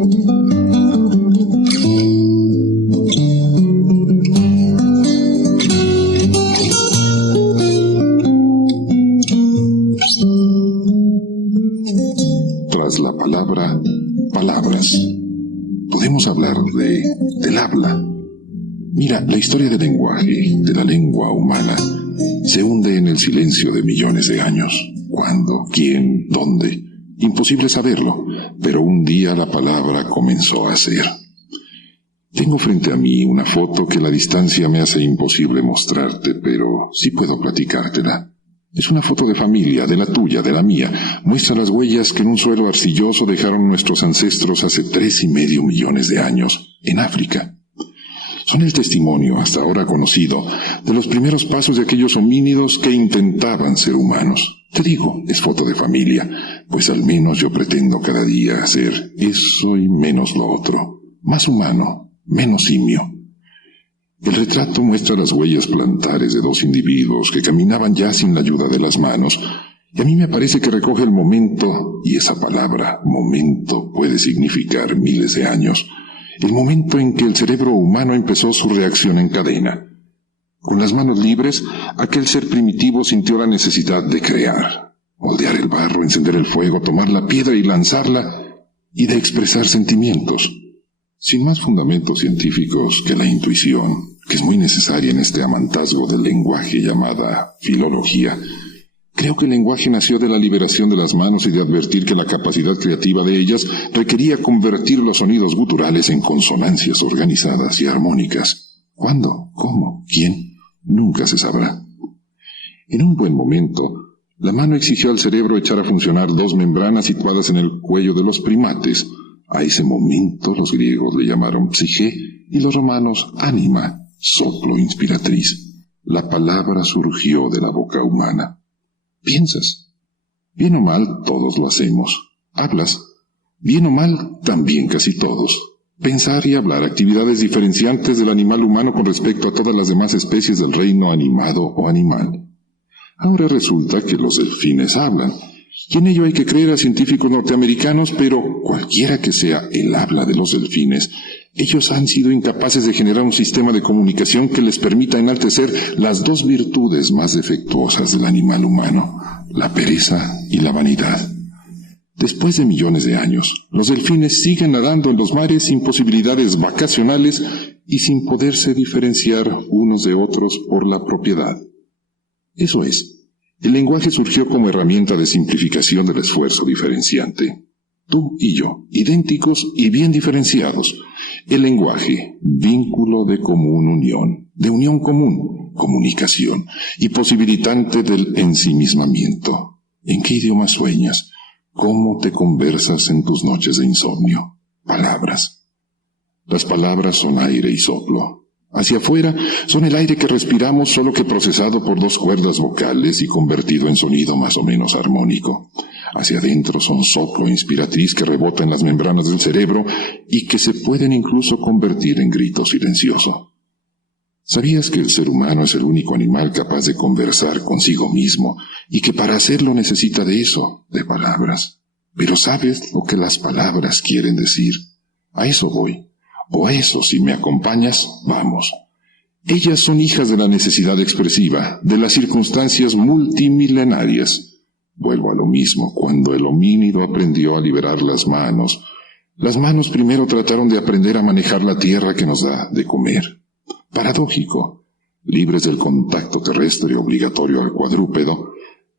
Tras la palabra, palabras. Podemos hablar del habla. Mira, la historia del lenguaje, de la lengua humana, se hunde en el silencio de millones de años. ¿Cuándo? ¿Quién? ¿Dónde? Imposible saberlo, pero un día la palabra comenzó a ser. Tengo frente a mí una foto que la distancia me hace imposible mostrarte, pero sí puedo platicártela. Es una foto de familia, de la tuya, de la mía. Muestra las huellas que en un suelo arcilloso dejaron nuestros ancestros hace 3,5 millones de años, en África. Son el testimonio, hasta ahora conocido, de los primeros pasos de aquellos homínidos que intentaban ser humanos. Te digo, es foto de familia, pues al menos yo pretendo cada día ser eso y menos lo otro. Más humano, menos simio. El retrato muestra las huellas plantares de 2 individuos que caminaban ya sin la ayuda de las manos, y a mí me parece que recoge el momento, y esa palabra, momento, puede significar miles de años, el momento en que el cerebro humano empezó su reacción en cadena. Con las manos libres, aquel ser primitivo sintió la necesidad de crear, moldear el barro, encender el fuego, tomar la piedra y lanzarla, y de expresar sentimientos. Sin más fundamentos científicos que la intuición, que es muy necesaria en este amantazgo del lenguaje llamada filología, creo que el lenguaje nació de la liberación de las manos y de advertir que la capacidad creativa de ellas requería convertir los sonidos guturales en consonancias organizadas y armónicas. ¿Cuándo? ¿Cómo? ¿Quién? Nunca se sabrá. En un buen momento, la mano exigió al cerebro echar a funcionar 2 membranas situadas en el cuello de los primates. A ese momento los griegos le llamaron psique y los romanos ánima, soplo inspiratriz. La palabra surgió de la boca humana. ¿Piensas? Bien o mal, todos lo hacemos. ¿Hablas? Bien o mal, también casi todos. Pensar y hablar, actividades diferenciantes del animal humano con respecto a todas las demás especies del reino animado o animal. Ahora resulta que los delfines hablan. Y en ello hay que creer a científicos norteamericanos, pero cualquiera que sea el habla de los delfines, ellos han sido incapaces de generar un sistema de comunicación que les permita enaltecer las 2 virtudes más defectuosas del animal humano, la pereza y la vanidad. Después de millones de años, los delfines siguen nadando en los mares sin posibilidades vacacionales y sin poderse diferenciar unos de otros por la propiedad. Eso es. El lenguaje surgió como herramienta de simplificación del esfuerzo diferenciante. Tú y yo, idénticos y bien diferenciados. El lenguaje, vínculo de común unión, de unión común, comunicación, y posibilitante del ensimismamiento. ¿En qué idioma sueñas? ¿Cómo te conversas en tus noches de insomnio? Palabras. Las palabras son aire y soplo. Hacia afuera son el aire que respiramos, solo que procesado por 2 cuerdas vocales y convertido en sonido más o menos armónico. Hacia adentro son soplo inspiratriz que rebota en las membranas del cerebro y que se pueden incluso convertir en grito silencioso. ¿Sabías que el ser humano es el único animal capaz de conversar consigo mismo y que para hacerlo necesita de eso, de palabras? Pero ¿sabes lo que las palabras quieren decir? A eso voy. O a eso, si me acompañas, vamos. Ellas son hijas de la necesidad expresiva, de las circunstancias multimilenarias. Vuelvo a lo mismo, cuando el homínido aprendió a liberar las manos primero trataron de aprender a manejar la tierra que nos da de comer. Paradójico, libres del contacto terrestre obligatorio al cuadrúpedo,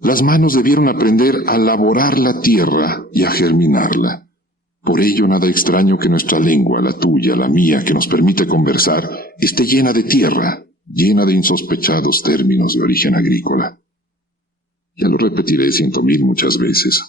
las manos debieron aprender a laborar la tierra y a germinarla. Por ello nada extraño que nuestra lengua, la tuya, la mía, que nos permite conversar, esté llena de tierra, llena de insospechados términos de origen agrícola. Ya lo repetiré 100.000 muchas veces.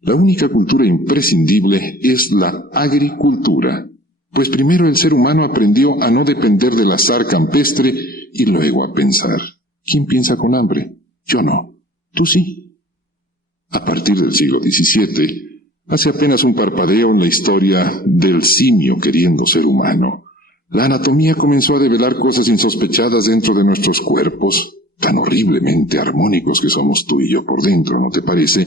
La única cultura imprescindible es la agricultura, pues primero el ser humano aprendió a no depender del azar campestre y luego a pensar. ¿Quién piensa con hambre? Yo no. Tú sí. A partir del siglo XVII, hace apenas un parpadeo en la historia del simio queriendo ser humano, la anatomía comenzó a develar cosas insospechadas dentro de nuestros cuerpos, tan horriblemente armónicos que somos tú y yo por dentro, ¿no te parece?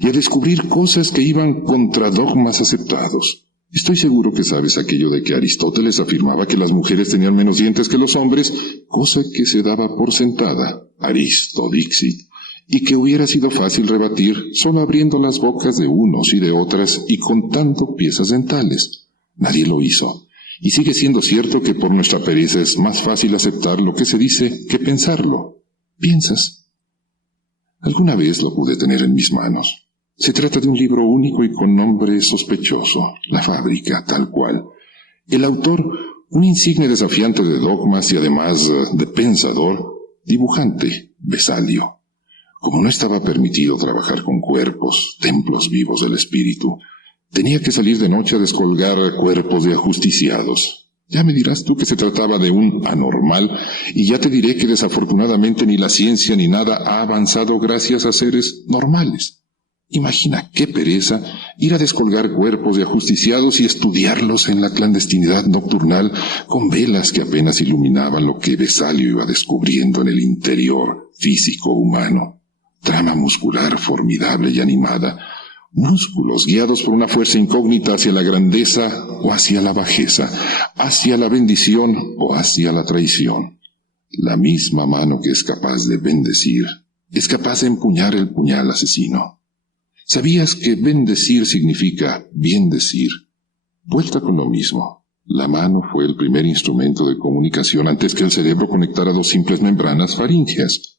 Y a descubrir cosas que iban contra dogmas aceptados. Estoy seguro que sabes aquello de que Aristóteles afirmaba que las mujeres tenían menos dientes que los hombres, cosa que se daba por sentada, Aristo dixit, y que hubiera sido fácil rebatir solo abriendo las bocas de unos y de otras y contando piezas dentales. Nadie lo hizo, y sigue siendo cierto que por nuestra pereza es más fácil aceptar lo que se dice que pensarlo. ¿Piensas? Alguna vez lo pude tener en mis manos. Se trata de un libro único y con nombre sospechoso, La fábrica, tal cual. El autor, un insigne desafiante de dogmas y además de pensador, dibujante, Vesalio. Como no estaba permitido trabajar con cuerpos, templos vivos del espíritu, tenía que salir de noche a descolgar cuerpos de ajusticiados. Ya me dirás tú que se trataba de un anormal, y ya te diré que desafortunadamente ni la ciencia ni nada ha avanzado gracias a seres normales. Imagina qué pereza ir a descolgar cuerpos de ajusticiados y estudiarlos en la clandestinidad nocturnal con velas que apenas iluminaban lo que Vesalio iba descubriendo en el interior físico humano. Trama muscular formidable y animada, músculos guiados por una fuerza incógnita hacia la grandeza o hacia la bajeza, hacia la bendición o hacia la traición. La misma mano que es capaz de bendecir, es capaz de empuñar el puñal asesino. ¿Sabías que bendecir significa bien decir? Vuelta con lo mismo. La mano fue el primer instrumento de comunicación antes que el cerebro conectara dos simples membranas faríngeas.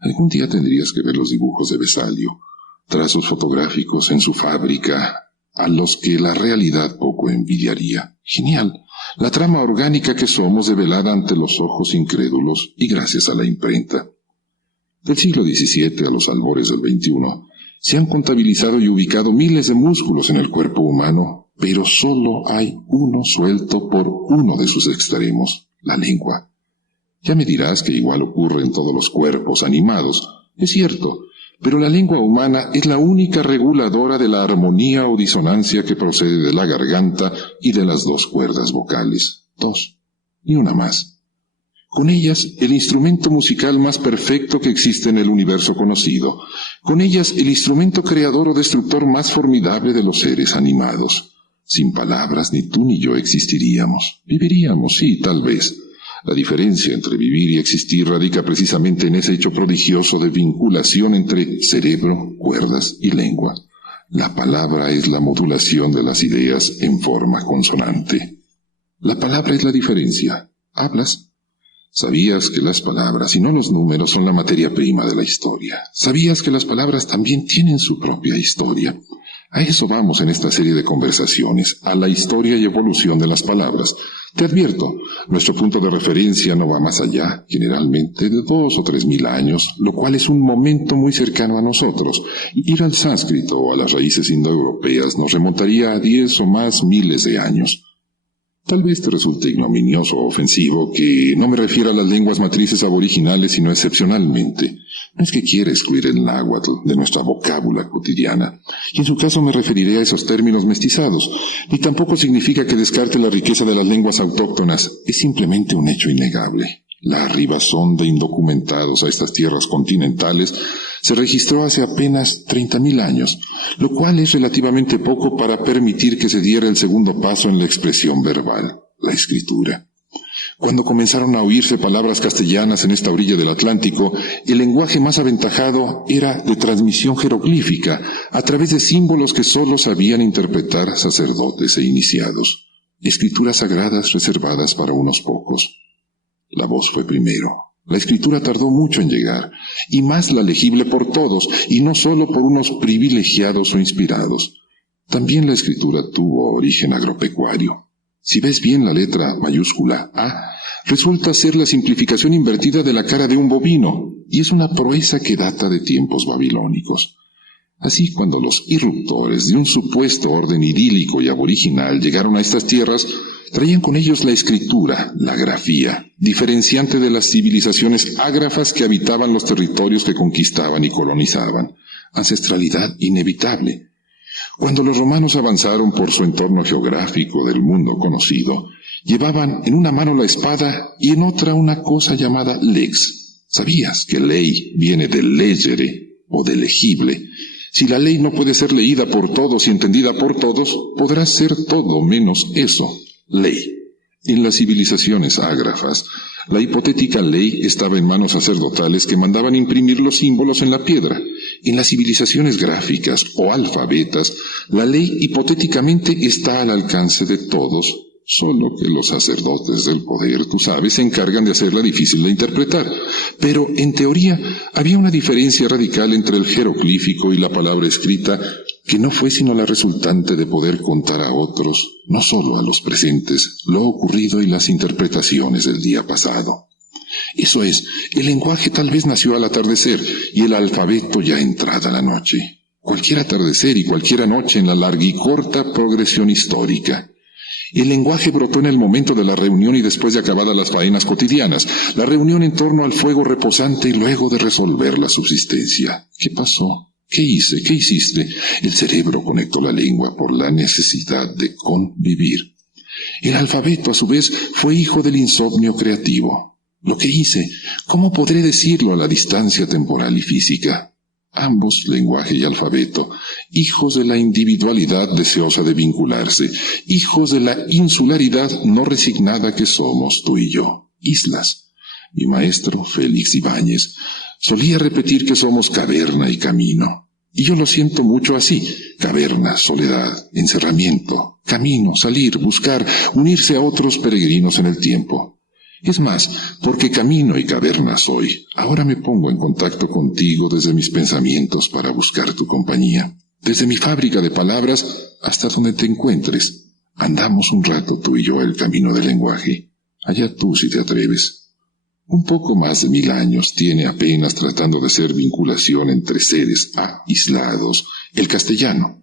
Algún día tendrías que ver los dibujos de Vesalio, trazos fotográficos en su fábrica, a los que la realidad poco envidiaría. Genial. La trama orgánica que somos develada ante los ojos incrédulos y gracias a la imprenta. Del siglo XVII a los albores del XXI, se han contabilizado y ubicado miles de músculos en el cuerpo humano, pero solo hay uno suelto por uno de sus extremos, la lengua. Ya me dirás que igual ocurre en todos los cuerpos animados. Es cierto, pero la lengua humana es la única reguladora de la armonía o disonancia que procede de la garganta y de las dos cuerdas vocales. Dos, y una más. Con ellas, el instrumento musical más perfecto que existe en el universo conocido. Con ellas, el instrumento creador o destructor más formidable de los seres animados. Sin palabras, ni tú ni yo existiríamos. Viviríamos, sí, tal vez. La diferencia entre vivir y existir radica precisamente en ese hecho prodigioso de vinculación entre cerebro, cuerdas y lengua. La palabra es la modulación de las ideas en forma consonante. La palabra es la diferencia. ¿Hablas? ¿Sabías que las palabras y no los números son la materia prima de la historia? ¿Sabías que las palabras también tienen su propia historia? A eso vamos en esta serie de conversaciones, a la historia y evolución de las palabras. Te advierto, nuestro punto de referencia no va más allá, generalmente, de 2 o 3 mil años, lo cual es un momento muy cercano a nosotros. Ir al sánscrito o a las raíces indoeuropeas nos remontaría a 10 o más miles de años. Tal vez te resulte ignominioso o ofensivo que no me refiera a las lenguas matrices aboriginales, sino excepcionalmente. No es que quiera excluir el náhuatl de nuestra vocábula cotidiana, y en su caso me referiré a esos términos mestizados, ni tampoco significa que descarte la riqueza de las lenguas autóctonas, es simplemente un hecho innegable. La arribazón de indocumentados a estas tierras continentales se registró hace apenas 30.000 años, lo cual es relativamente poco para permitir que se diera el segundo paso en la expresión verbal, la escritura. Cuando comenzaron a oírse palabras castellanas en esta orilla del Atlántico, el lenguaje más aventajado era de transmisión jeroglífica, a través de símbolos que sólo sabían interpretar sacerdotes e iniciados, escrituras sagradas reservadas para unos pocos. La voz fue primero. La escritura tardó mucho en llegar, y más la legible por todos, y no solo por unos privilegiados o inspirados. También la escritura tuvo origen agropecuario. Si ves bien la letra mayúscula A, resulta ser la simplificación invertida de la cara de un bovino, y es una proeza que data de tiempos babilónicos. Así, cuando los irruptores de un supuesto orden idílico y aboriginal llegaron a estas tierras, traían con ellos la escritura, la grafía, diferenciante de las civilizaciones ágrafas que habitaban los territorios que conquistaban y colonizaban. Ancestralidad inevitable. Cuando los romanos avanzaron por su entorno geográfico del mundo conocido, llevaban en una mano la espada y en otra una cosa llamada lex. ¿Sabías que ley viene de legere o de legible? Si la ley no puede ser leída por todos y entendida por todos, podrá ser todo menos eso, ley. En las civilizaciones ágrafas, la hipotética ley estaba en manos sacerdotales que mandaban imprimir los símbolos en la piedra. En las civilizaciones gráficas o alfabetas, la ley hipotéticamente está al alcance de todos, solo que los sacerdotes del poder, tú sabes, se encargan de hacerla difícil de interpretar. Pero, en teoría, había una diferencia radical entre el jeroglífico y la palabra escrita, que no fue sino la resultante de poder contar a otros, no solo a los presentes, lo ocurrido y las interpretaciones del día pasado. Eso es, el lenguaje tal vez nació al atardecer y el alfabeto ya entrada la noche. Cualquier atardecer y cualquier noche en la larga y corta progresión histórica. El lenguaje brotó en el momento de la reunión y después de acabadas las faenas cotidianas, la reunión en torno al fuego reposante y luego de resolver la subsistencia. ¿Qué pasó? ¿Qué hice? ¿Qué hiciste? El cerebro conectó la lengua por la necesidad de convivir. El alfabeto, a su vez, fue hijo del insomnio creativo. Lo que hice, ¿cómo podré decirlo a la distancia temporal y física? Ambos, lenguaje y alfabeto, hijos de la individualidad deseosa de vincularse, hijos de la insularidad no resignada que somos tú y yo, islas. Mi maestro, Félix Ibáñez, solía repetir que somos caverna y camino. Y yo lo siento mucho así: caverna, soledad, encerramiento, camino, salir, buscar, unirse a otros peregrinos en el tiempo. Es más, porque camino y caverna soy, ahora me pongo en contacto contigo desde mis pensamientos para buscar tu compañía. Desde mi fábrica de palabras hasta donde te encuentres. Andamos un rato tú y yo el camino del lenguaje. Allá tú si te atreves. Un poco más de 1000 años tiene apenas tratando de hacer vinculación entre seres aislados el castellano.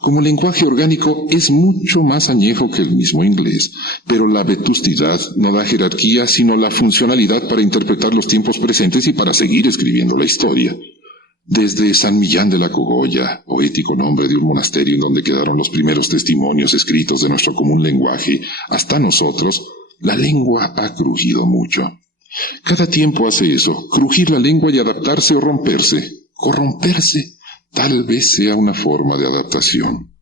Como lenguaje orgánico es mucho más añejo que el mismo inglés, pero la vetustidad no da jerarquía sino la funcionalidad para interpretar los tiempos presentes y para seguir escribiendo la historia. Desde San Millán de la Cogolla, poético nombre de un monasterio en donde quedaron los primeros testimonios escritos de nuestro común lenguaje, hasta nosotros, la lengua ha crujido mucho. Cada tiempo hace eso, crujir la lengua y adaptarse o romperse. Corromperse tal vez sea una forma de adaptación.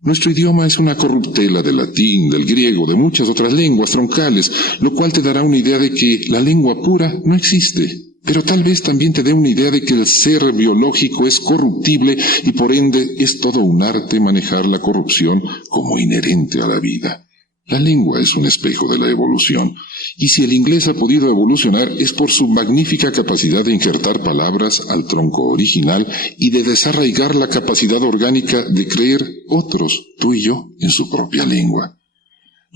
Nuestro idioma es una corruptela del latín, del griego, de muchas otras lenguas troncales, lo cual te dará una idea de que la lengua pura no existe, pero tal vez también te dé una idea de que el ser biológico es corruptible y por ende es todo un arte manejar la corrupción como inherente a la vida. La lengua es un espejo de la evolución, y si el inglés ha podido evolucionar es por su magnífica capacidad de injertar palabras al tronco original y de desarraigar la capacidad orgánica de creer otros, tú y yo, en su propia lengua.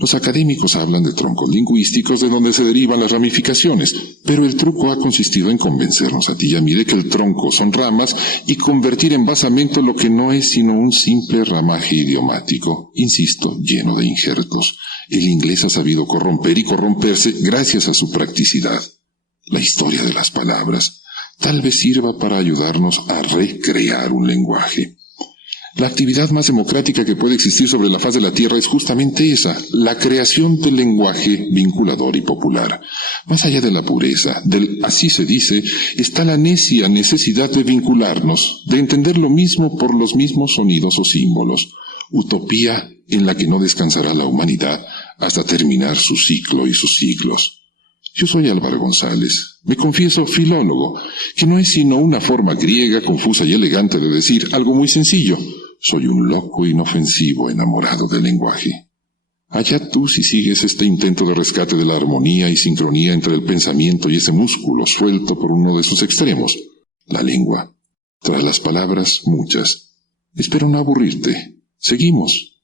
Los académicos hablan de troncos lingüísticos de donde se derivan las ramificaciones, pero el truco ha consistido en convencernos a ti y a mí de que el tronco son ramas y convertir en basamento lo que no es sino un simple ramaje idiomático, insisto, lleno de injertos. El inglés ha sabido corromper y corromperse gracias a su practicidad. La historia de las palabras tal vez sirva para ayudarnos a recrear un lenguaje. La actividad más democrática que puede existir sobre la faz de la tierra es justamente esa, la creación del lenguaje vinculador y popular. Más allá de la pureza, del así se dice, está la necia necesidad de vincularnos, de entender lo mismo por los mismos sonidos o símbolos. Utopía en la que no descansará la humanidad hasta terminar su ciclo y sus siglos. Yo soy Álvaro González, me confieso filólogo, que no es sino una forma griega, confusa y elegante de decir algo muy sencillo. Soy un loco inofensivo enamorado del lenguaje. Allá tú si sigues este intento de rescate de la armonía y sincronía entre el pensamiento y ese músculo suelto por uno de sus extremos, la lengua. Tras las palabras, muchas. Espero no aburrirte. Seguimos.